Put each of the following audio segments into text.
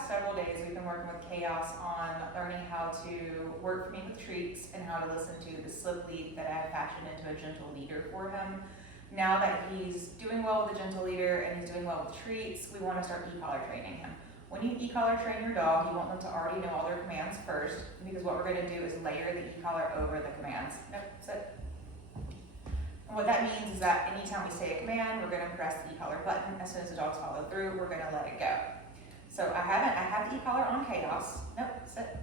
past several days, we've been working with Chaos on learning how to work for me with treats and how to listen to the slip lead that I have fashioned into a gentle leader for him. Now that he's doing well with the gentle leader and he's doing well with treats, we want to start e-collar training him. When you e-collar train your dog, you want them to already know all their commands first, because what we're going to do is layer the e-collar over the commands. Nope, sit. And what that means is that anytime we say a command, we're going to press the e-collar button. As soon as the dogs follow through, we're going to let it go. So I have the e-collar on Chaos. Nope, sit.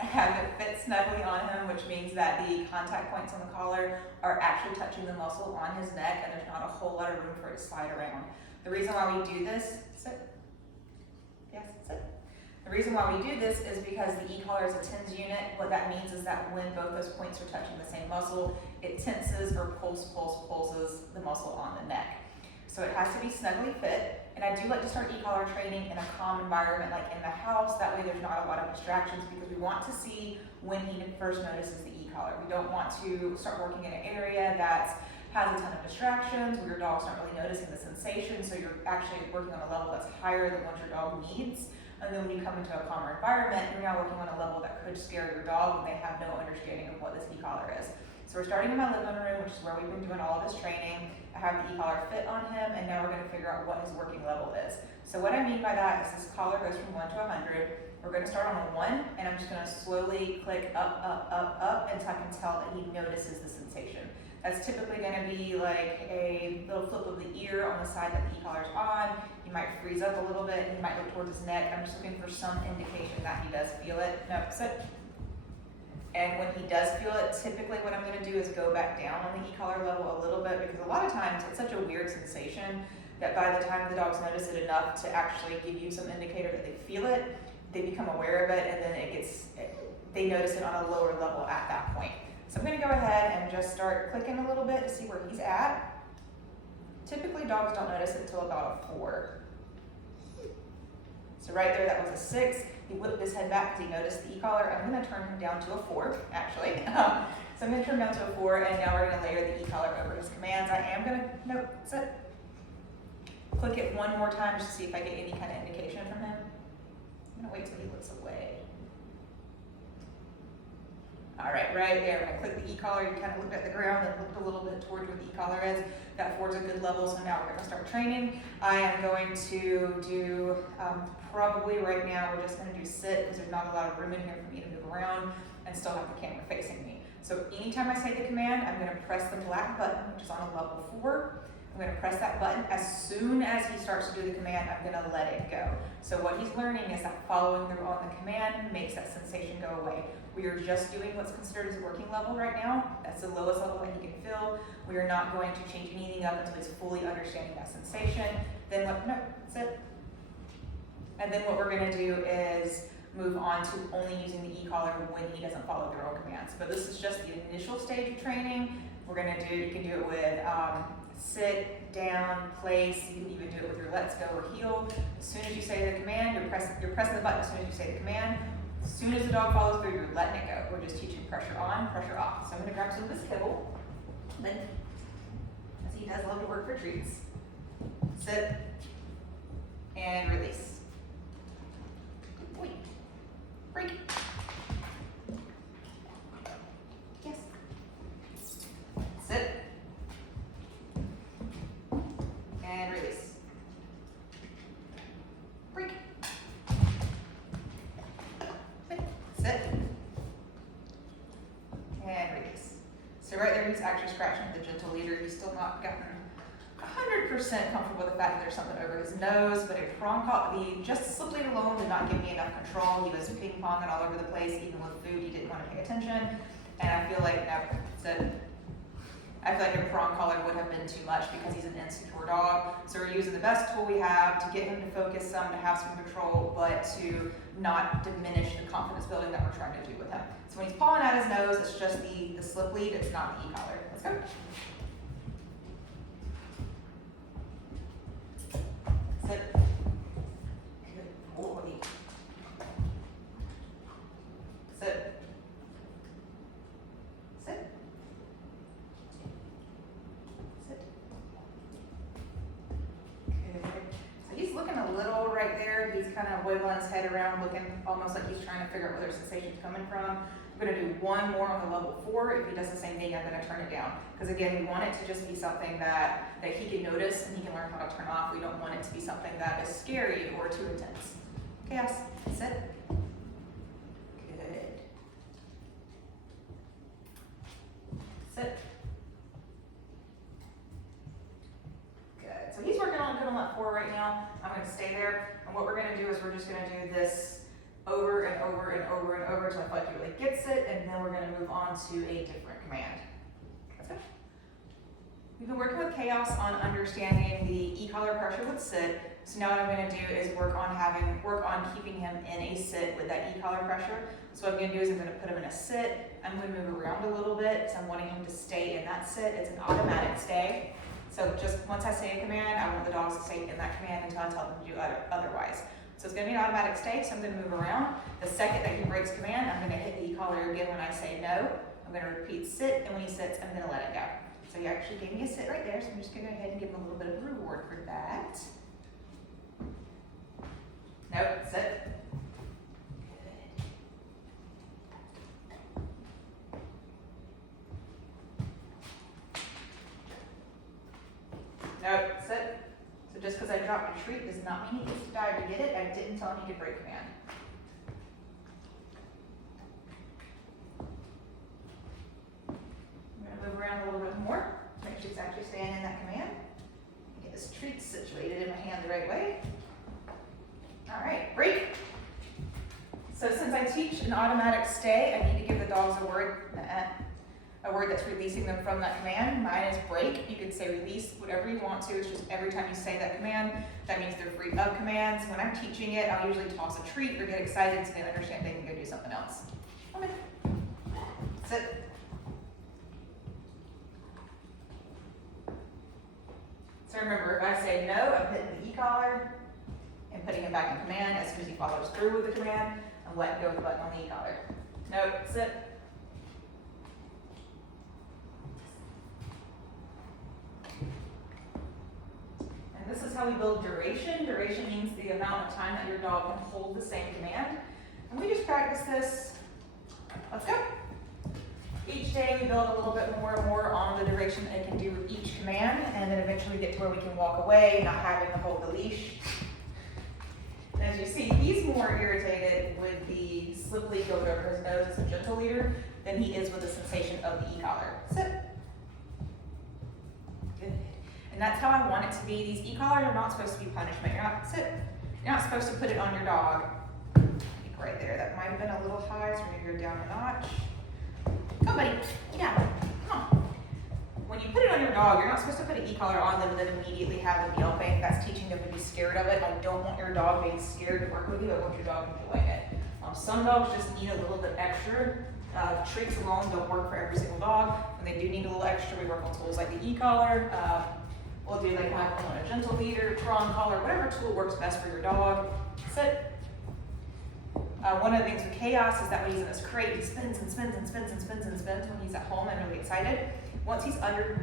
I have it fit snugly on him, which means that the contact points on the collar are actually touching the muscle on his neck, and there's not a whole lot of room for it to slide around. The reason why we do this, sit. Yes, sit. The reason why we do this is because the e-collar is a TENS unit. What that means is that when both those points are touching the same muscle, it tenses or pulses the muscle on the neck. So it has to be snugly fit. And I do like to start e-collar training in a calm environment, like in the house. That way there's not a lot of distractions, because we want to see when he first notices the e-collar. We don't want to start working in an area that has a ton of distractions, where your dog's not really noticing the sensation, so you're actually working on a level that's higher than what your dog needs. And then when you come into a calmer environment, you're now working on a level that could scare your dog when they have no understanding of what this e-collar is. So we're starting in my living room, which is where we've been doing all of this training. I have the e-collar fit on him, and now we're going to figure out what his working level is. So what I mean by that is this collar goes from 1 to 100. We're going to start on a 1, and I'm just going to slowly click up, up, up, up until I can tell that he notices the sensation. That's typically going to be like a little flip of the ear on the side that the e-collar's on. He might freeze up a little bit, and he might look towards his neck. I'm just looking for some indication that he does feel it. No, sit. And when he does feel it, typically what I'm going to do is go back down on the e-collar level a little bit, because a lot of times it's such a weird sensation that by the time the dogs notice it enough to actually give you some indicator that they feel it, they become aware of it, and then they notice it on a lower level at that point. So I'm going to go ahead and just start clicking a little bit to see where he's at. Typically dogs don't notice it until about a 4. So right there, that was a 6. He whipped his head back because he noticed the e-collar. I'm going to turn him down to a 4, actually. So I'm going to turn him down to a 4, and now we're going to layer the e-collar over his commands. I am going to, nope, sit. Click it one more time just to see if I get any kind of indication from him. I'm going to wait till he looks away. All right there, when I click the e-collar, you kind of looked at the ground and looked a little bit towards where the e-collar is. That 4's a good level, so now we're going to start training. I am going to do, probably right now, we're just going to do sit, because there's not a lot of room in here for me to move around and still have the camera facing me. So anytime I say the command, I'm going to press the black button, which is on a level 4. I'm going to press that button. As soon as he starts to do the command, I'm going to let it go. So what he's learning is that following through on the command makes that sensation go away. We are just doing what's considered his working level right now. That's the lowest level that he can feel. We are not going to change anything up until he's fully understanding that sensation. Then what, no, sit. And then what we're going to do is move on to only using the e-collar when he doesn't follow the roll commands. But this is just the initial stage of training. We're going to do, you can do it with sit, down, place. You can even do it with your let's go or heel. As soon as you say the command, you're pressing the button as soon as you say the command. As soon as the dog follows through, you're letting it go. We're just teaching pressure on, pressure off. So I'm going to grab some of this kibble. Then, as he does love to work for treats, sit and release. Wait. Break. Yes. Sit. And release. Break. Sit. And release. So right there, he's actually scratching the gentle leader. He's still not gotten 100% comfortable with the fact that there's something over his nose, but a prong collar, just the slip lead alone did not give me enough control. He was ping-ponging all over the place. Even with food, he didn't want to pay attention. And I feel like, no, sit. I feel like a prong collar would have been too much because he's an insecure dog. So we're using the best tool we have to get him to focus some, to have some control, but to not diminish the confidence building that we're trying to do with him. So when he's pawing at his nose, it's just the slip lead, it's not the e-collar. Let's go. Sit. Good boy. Sit. Sit. Sit. Good. So he's looking a little right there. He's he's kind of wiggling his head around, looking almost like he's trying to figure out where their sensation's coming from. I'm gonna do one more on the level 4. If he does the same thing, I'm gonna turn it down. Because again, we want it to just be something that he can notice and he can learn how to turn off. We don't want it to be something that is scary or too intense. Chaos, sit. Good. Sit. Good. So he's working on good on that 4 right now. I'm gonna stay there. And what we're gonna do is we're just gonna do this over and over and over and over until I feel like he really gets it, and then we're going to move on to a different command. Let's go. We've been working with Chaos on understanding the e-collar pressure with sit. So now what I'm going to do is work on keeping him in a sit with that e-collar pressure. So what I'm going to do is I'm going to put him in a sit. I'm going to move around a little bit because I'm wanting him to stay in that sit. It's an automatic stay. So just once I say a command, I want the dogs to stay in that command until I tell them to do otherwise. So it's going to be an automatic stay, so I'm going to move around. The second that he breaks command, I'm going to hit the e-collar again when I say no. I'm going to repeat sit, and when he sits, I'm going to let it go. So he actually gave me a sit right there, so I'm just going to go ahead and give him a little bit of a reward for that. Nope, sit. Good. Nope, sit. So just because I dropped a treat does not mean he gets to dive to get it. I didn't tell him he could break command. I'm going to move around a little bit more. Make sure he's actually staying in that command. Get this treat situated in my hand the right way. All right, break. So since I teach an automatic stay, I need to give the dogs a word that's releasing them from that command. Mine is break. You can say release whatever you want to. It's just every time you say that command, that means they're free of commands. When I'm teaching it, I'll usually toss a treat or get excited so they understand they can go do something else. Okay. Sit. So remember, if I say no, I'm hitting the e-collar and putting him back in command. As soon as he follows through with the command, I'm letting go of the button on the e-collar. No, sit. And this is how we build duration. Duration means the amount of time that your dog can hold the same command. And we just practice this. Let's go. Each day we build a little bit more and more on the duration that it can do with each command, and then eventually get to where we can walk away, not having to hold the leash. And as you see, he's more irritated with the slip lead going over his nose as a gentle leader than he is with the sensation of the e-collar. Sit. Good. And that's how I want it to be. These e-collars are not supposed to be punishment. You're not supposed to put it on your dog. I think right there, that might have been a little high, so we're gonna go down a notch. Go, buddy. Get down. Come on. When you put it on your dog, you're not supposed to put an e-collar on them and then immediately have them yelping. That's teaching them to be scared of it. I don't want your dog being scared to work with you. I want your dog enjoying it. Some dogs just need a little bit extra. Treats alone don't work for every single dog. When they do need a little extra, we work on tools like the e-collar. We'll do like on a gentle leader, prong collar, whatever tool works best for your dog. Sit. One of the things with Chaos is that when he's in this crate, he spins and spins and spins and spins and spins when he's at home and really excited. Once he's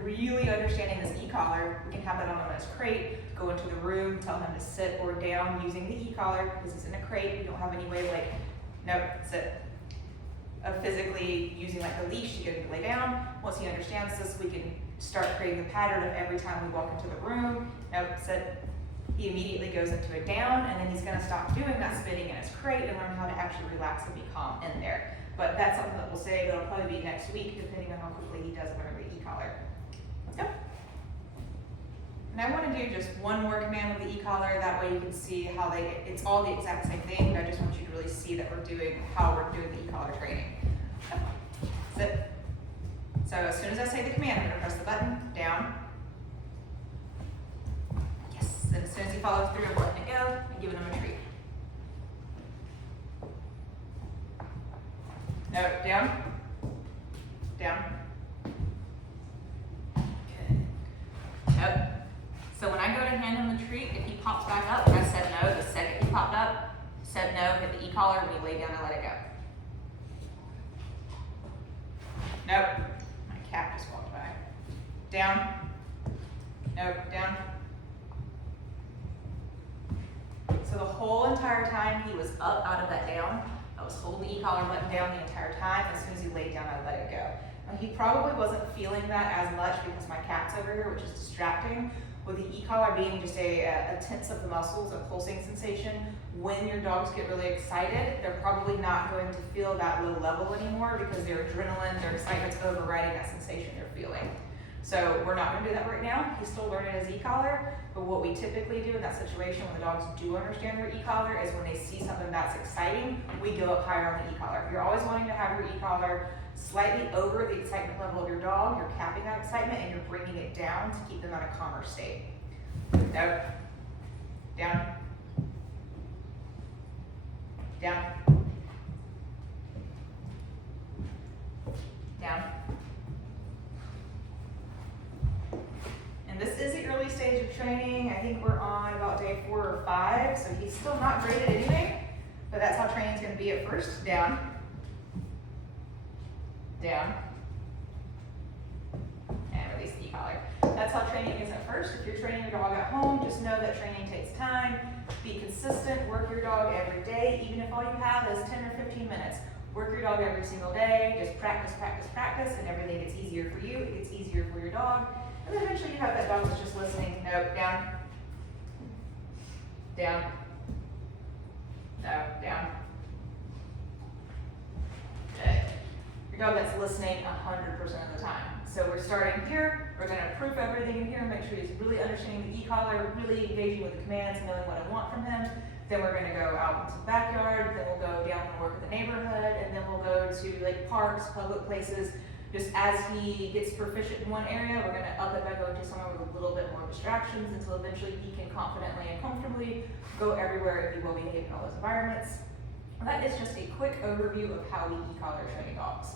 really understanding this e-collar, we can have that on him in his crate, go into the room, tell him to sit or down using the e-collar because he's in a crate. We don't have any way like, nope, sit. Of physically using like a leash to get him to lay down. Once he understands this, we can start creating the pattern of every time we walk into the room, nope, sit. He immediately goes into a down, and then he's going to stop doing that spinning in his crate and learn how to actually relax and be calm in there. But that's something that we'll say that'll probably be next week, depending on how quickly he does learn the e-collar. Let's go. And I want to do just one more command with the e-collar. That way you can see how it's all the exact same thing, but I just want you to really see that we're doing how we're doing the e-collar training. Sit. So as soon as I say the command, I'm going to press the button, down. Then as soon as he follows through, I'm letting it go and giving him a treat. No, down. Down. Good. Nope. So when I go to hand him the treat, if he pops back up, I said no. The second he popped up, said no, hit the e-collar. When he laid down, I let it go. Nope. My cat just walked by. Down. Nope. Down. So the whole entire time he was up out of that down, I was holding the e-collar button down the entire time. As soon as he laid down, I let it go. Now, he probably wasn't feeling that as much because my cat's over here, which is distracting. With the e-collar being just a tense of the muscles, a pulsing sensation, when your dogs get really excited, they're probably not going to feel that low level anymore because their adrenaline, their excitement's overriding that sensation they're feeling. So we're not going to do that right now. He's still learning his e-collar, but what we typically do in that situation when the dogs do understand their e-collar is when they see something that's exciting, we go up higher on the e-collar. You're always wanting to have your e-collar slightly over the excitement level of your dog. You're capping that excitement and you're bringing it down to keep them at a calmer state. Down, down, down, down. And this is the early stage of training. I think we're on about day 4 or 5, so he's still not great at anything, but that's how training's going to be at first. Down, down, and release the e-collar. That's how training is at first. If you're training your dog at home, just know that training takes time. Be consistent, work your dog every day, even if all you have is 10 or 15 minutes. Work your dog every single day, just practice, practice, practice, and everything gets easier for you, it gets easier for your dog. And then eventually you have that dog that's just listening. Nope, down, down, no, down. Good. Your dog that's listening 100% of the time. So we're starting here, we're gonna proof everything in here, make sure he's really understanding the e-collar, really engaging with the commands, knowing what I want from him. Then we're gonna go out into the backyard, then we'll go down and work in the neighborhood, and then we'll go to like parks, public places. Just as he gets proficient in one area, we're gonna up it by going to somewhere with a little bit more distractions until eventually he can confidently and comfortably go everywhere and he will behave in all those environments. That is just a quick overview of how we e-collar train dogs.